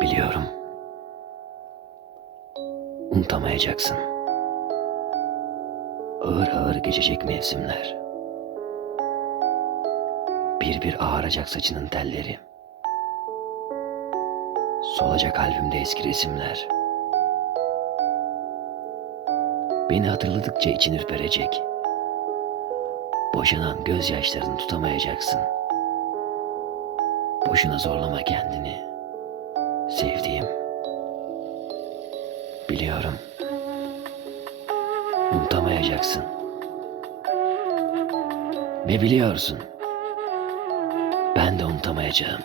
Biliyorum. Unutamayacaksın. Ağır ağır geçecek mevsimler. Bir bir ağaracak saçının telleri. Solacak kalbimde eski resimler. Beni hatırladıkça için ürperecek. Boşanan gözyaşlarını tutamayacaksın. Boşuna zorlama kendini. Biliyorum. Unutamayacaksın. Ve biliyorsun. Ben de unutamayacağım.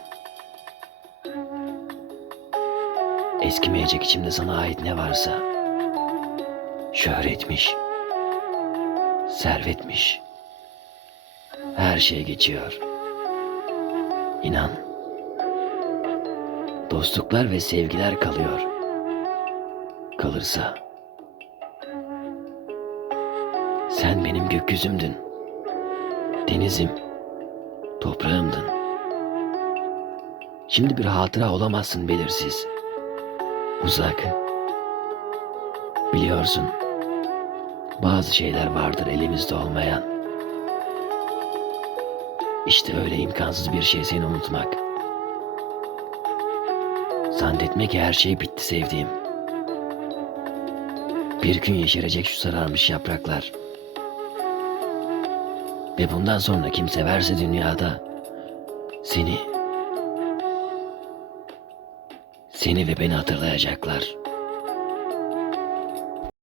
Eskimeyecek içimde sana ait ne varsa. Şöhretmiş. Servetmiş. Her şey geçiyor. İnan. Dostluklar ve sevgiler kalıyor. Kalırsa. Sen benim gökyüzümdün. Denizim. Toprağımdın. Şimdi bir hatıra olamazsın belirsiz. Uzak. Biliyorsun. Bazı şeyler vardır elimizde olmayan. İşte öyle imkansız bir şey seni unutmak. Zannetme ki her şey bitti sevdiğim. Bir gün yeşerecek şu sararmış yapraklar. Ve bundan sonra kim severse dünyada seni seni ve beni hatırlayacaklar.